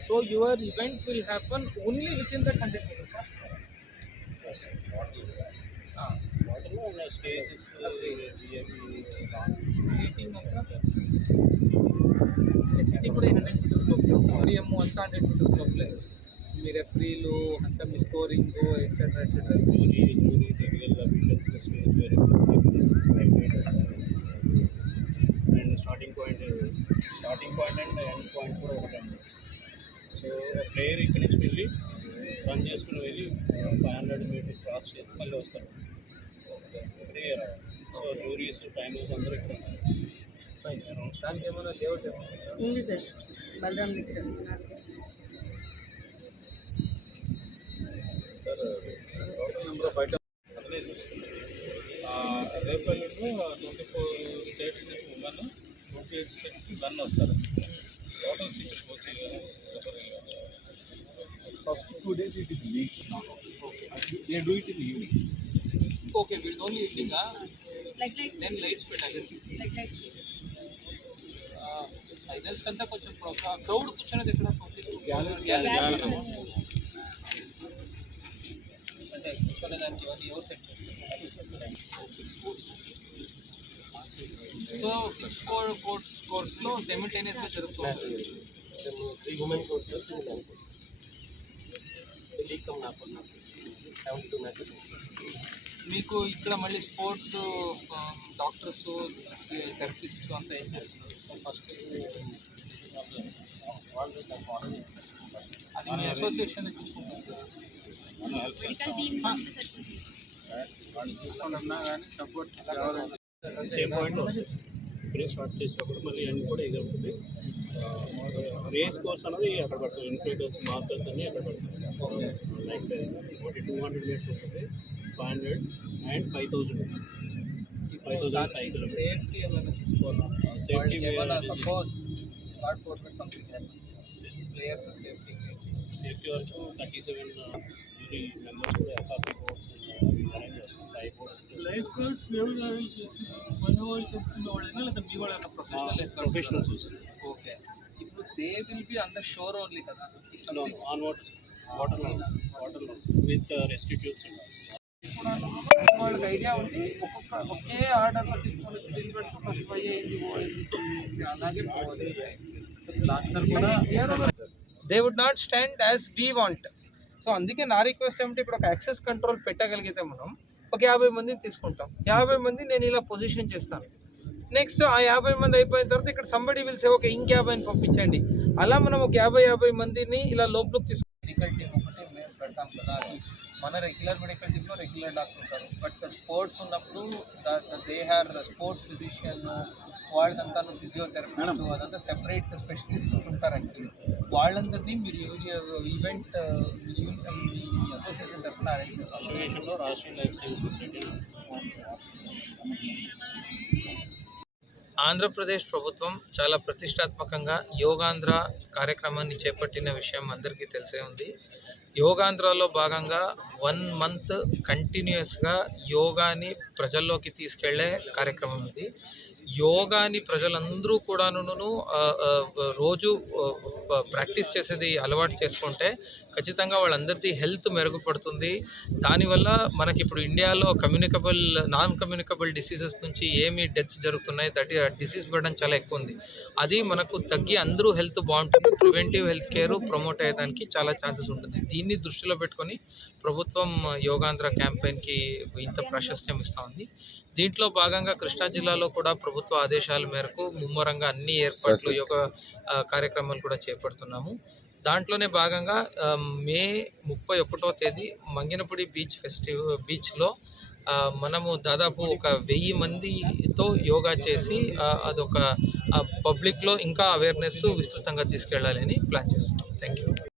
So your event will happen only within the 100 meters. Ah, వాటర్లో stages seating అంతా city కూడా hundred metres లోపలే ఆడియం అంతా హండ్రెడ్ మీటర్స్ లోపలే మీ రెఫరీలు అంతా మీ scoring etcetera etcetera jury jury technical officials stage వేరే and starting point starting point and end point కూడా ఒకటండి సో ప్లేయర్ ఇక్కడి నుంచి వెళ్ళి రన్ చేసుకుని వెళ్ళి ఫైవ్ హండ్రెడ్ మీటర్ క్రాస్ చేసి మళ్ళీ వస్తారు. ప్లేయర్ సో జూరీస్ టైమర్స్ అందరూ ఇక్కడ ఉన్నారు. ఉంది సార్. బలరాం దగ్గర. రేపల్లిలో ట్వంటీ ఫోర్ స్టేట్స్ నుంచి ఉమెన్ ట్వంటీ ఎయిట్ స్టేట్స్ నుంచి మెన్ వస్తారు. Total six coaching First two days it is league. Okay. They do it in the evening. Okay వీళ్ళు only evening like like then lights పెట్టాలి like like finals అంతా కొంచెం crowd కూర్చొనేది ఎక్కడ Gallery. Gallery. అంటే కూర్చొనే దానికి ఇవన్నీ ఎవరు సెట్ చేస్తారు six courts so six core courts కోర్ట్స్లో సైమిల్టేనియస్గా జరుగుతుంది Three women courses, three men courses. The league come now for now. Seventy-two matches. మీకు ఇక్కడ మళ్ళీ స్పోర్ట్స్ డాక్టర్స్ థెరపిస్ట్ అంతా ఏం చేస్తున్నారు ఫస్ట్ అది మీ అసోసియేషన్ చూసుకుంటారు మనం హెల్ప్ మెడికల్ టీమ్ వాళ్ళు చూసుకుంటున్నా కానీ సపోర్ట్ సేమ్ పాయింట్ వస్తుంది రేస్ స్టార్ట్ చేసినప్పుడు మళ్ళీ ఎండ్ కూడా ఇది ఉంటుంది రేస్ కోర్స్ అనేది అక్కడ పడుతుంది ఇన్ఫ్లేటర్స్ మార్కర్స్ అన్నీ అక్కడ పడుతుంది లైక్ ఒకటి టూ హండ్రెడ్ మీటర్స్ ఉంటుంది five hundred and five thousand five thousand five kilometres safety ఏమైనా తీసుకోవాలా Safety వాళ్ళకి ఏమైనా way- suppose got forfeit something players safety safety వరకు థర్టీ సెవెన్ మెంబర్స్ కూడా ఎఫ్ఆర్పీ మన వాళ్ళు చేస్తున్న వాళ్ళైనా లేదా మీ వాళ్ళైనా ప్రొఫెషనల్ ప్రొఫెషనల్స్ వస్తుంది ఓకే. ఇప్పుడు they will be under shore only కదా? ఆన్ వాటర్ వాటర్లో వాటర్లో విత్ ఇప్పుడు వాళ్ళకి ఐడియా ఉంది ఒక్కొక్క ఒకే ఆర్డర్లో తీసుకొని వచ్చి దీన్ని పెడితే ఫస్ట్ బై అయింది అలాగే పోవాలి. లాస్ట్ కూడా they would not stand as we want so అందుకే నా రిక్వెస్ట్ ఏమిటి ఇక్కడ ఒక యాక్సెస్ కంట్రోల్ పెట్టగలిగితే మనం ఒక యాభై మందిని తీసుకుంటాం. యాభై మంది నేను ఇలా పొజిషన్ చేస్తాను. నెక్స్ట్ ఆ యాభై మంది అయిపోయిన తర్వాత ఇక్కడ సంబడి విల్సే ఒక ఇంక యాభైని పంపించండి. అలా మనం ఒక యాభై యాభై మందిని ఇలా లోపలికి తీసుకుంటాం మెడికల్ టీమ్ ఒకటే మేము పెడతాం కదా అది. మన రెగ్యులర్ మెడికల్ టీంలో రెగ్యులర్ డాక్టర్ ఉంటారు. బట్ స్పోర్ట్స్ ఉన్నప్పుడు దే హ్యార్ స్పోర్ట్స్ ఫిజిషియన్ వాళ్ళదంతా ఫిజియోథెరపిస్ట్ అదంతా సెపరేట్ స్పెషలిస్ట్స్ ఉంటారు యాక్చువల్లీ వాళ్ళందరినీ మీరు ఈవెంట్ మీ అసోసియేషన్ తరఫున అరేంజ్ చేస్తారు? అసోసియేషన్లో Rashtriya life science society. Andhra Pradesh ప్రభుత్వం చాలా ప్రతిష్టాత్మకంగా యోగాంధ్ర కార్యక్రమాన్ని చేపట్టిన విషయం అందరికీ తెలిసే ఉంది. యోగాంధ్రలో భాగంగా వన్ మంత్ కంటిన్యూస్గా యోగాని ప్రజల్లోకి తీసుకెళ్ళే కార్యక్రమం ఇది. యోగాని ప్రజలందరూ కూడాను రోజు ప్రాక్టీస్ చేసేది అలవాటు చేసుకుంటే ఖచ్చితంగా వాళ్ళందరిది హెల్త్ మెరుగుపడుతుంది. దానివల్ల మనకి ఇప్పుడు ఇండియాలో కమ్యూనికబుల్ నాన్ కమ్యూనికబుల్ డిసీజెస్ నుంచి ఏమి డెత్స్ జరుగుతున్నాయి దట్ డిసీజ్ బర్డన్ చాలా ఎక్కువ ఉంది. అది మనకు తగ్గి అందరూ హెల్త్ బాగుంటుంది ప్రివెంటివ్ హెల్త్ కేర్ ప్రమోట్ అయ్యడానికి చాలా ఛాన్సెస్ ఉంటుంది. దీన్ని దృష్టిలో పెట్టుకొని ప్రభుత్వం యోగాంధ్ర క్యాంపెయిన్కి ఇంత ప్రాశస్త్యం ఇస్తూ ఉంది. దీంట్లో భాగంగా కృష్ణా జిల్లాలో కూడా ప్రభుత్వ ఆదేశాల మేరకు ముమ్మరంగా అన్ని ఏర్పాట్లు యొక్క కార్యక్రమాలు కూడా చేపడుతున్నాము. దాంట్లోనే భాగంగా మే ముప్పై ఒకటో తేదీ మంగినపూడి బీచ్ ఫెస్టివల్ బీచ్లో మనము దాదాపు ఒక వెయ్యి మందితో యోగా చేసి అదొక పబ్లిక్లో ఇంకా అవేర్నెస్ విస్తృతంగా తీసుకెళ్ళాలని ప్లాన్ చేస్తున్నాం. Thank you